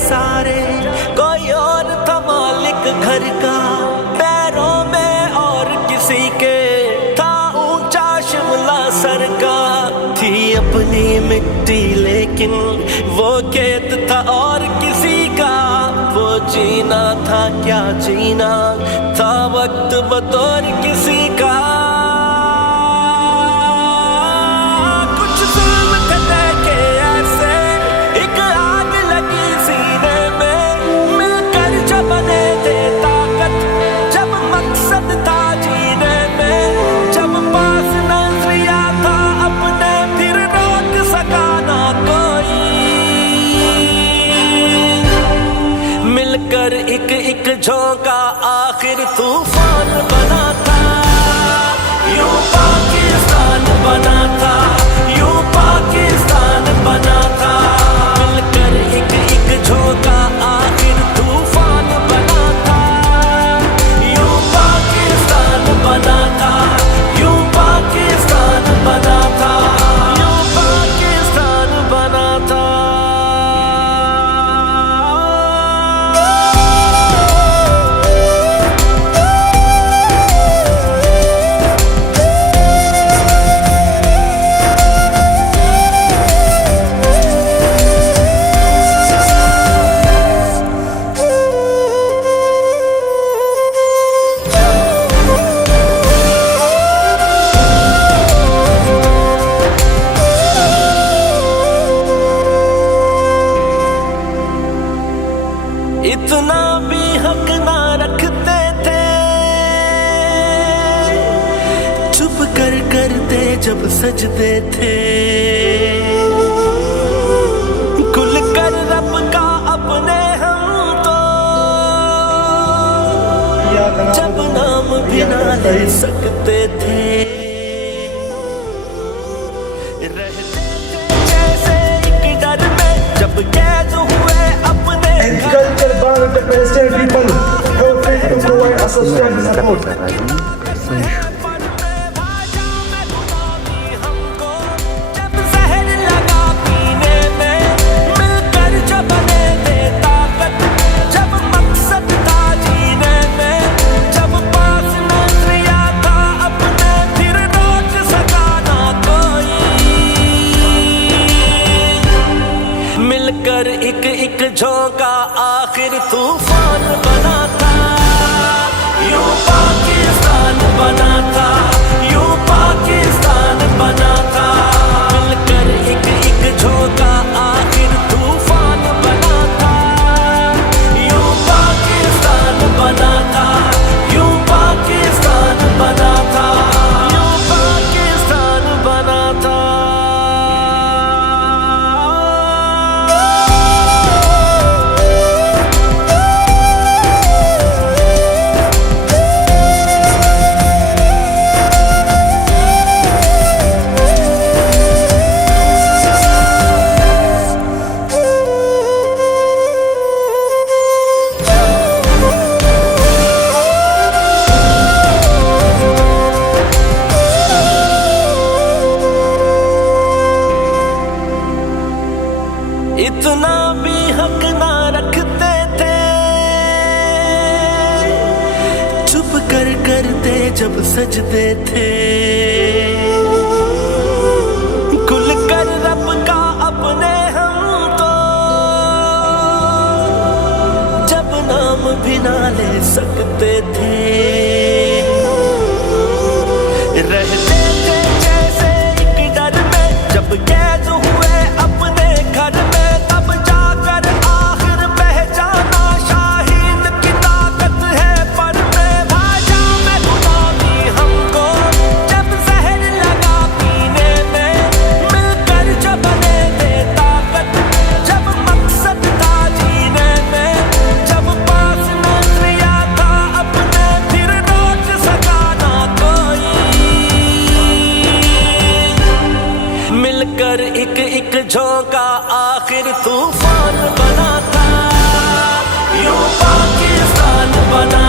सारे, कोई और था मालिक घर का, पैरों में और किसी के था ऊंचा शिमला सर का। थी अपनी मिट्टी लेकिन वो खेत था और किसी का, वो जीना था क्या जीना था वक्त बतौर किसी का। मिलकर एक एक झोंका आखिर तूफान बना था, यूं पाकिस्तान बना था, यूं पाकिस्तान बना था। मिलकर एक एक झोंका आखिर तूफान बना था, यूं पाकिस्तान बना था, यूं पाकिस्तान बना था, यूं पाकिस्तान बना था। इतना भी हक ना रखते थे, चुप कर करते जब सजदे थे। खुल कर रब का अपने हम तो जब नाम भी ना ले सकते थे। रहते थे जैसे एक डर में जब कैद हुए अपने The Palestinian people have failed to provide us substantial support. मिलकर एक एक झोंका आखिर तूफान बना था, यूं पाकिस्तान बना था, यूं पाकिस्तान बना था। मिलकर एक एक झोंका आखिर तूफान बना था, यूं पाकिस्तान बना था, यूं पाकिस्तान बना था, यूं पाकिस्तान बना था। इतना भी हक ना रखते थे, चुप कर करते जब सजदे थे। खुल कर रब का अपने हम तो जब नाम भी ना ले सकते थे। रहते थे जैसे एक डर में जब कैद हुए अपने घर में, तब जाकर आखिर पहचाना शाहीन की ताकत है पर में। भाजा में गुलामी हमको जब जहर लगा पीने में, मिलकर जो बने थे ताकत जब मकसद था जीने में। जब पास नजरिया था अपने फिर रोक सका ना कोई, मिलकर एक एक झोंका आखिर तूफान बना था, यूं पाकिस्तान बना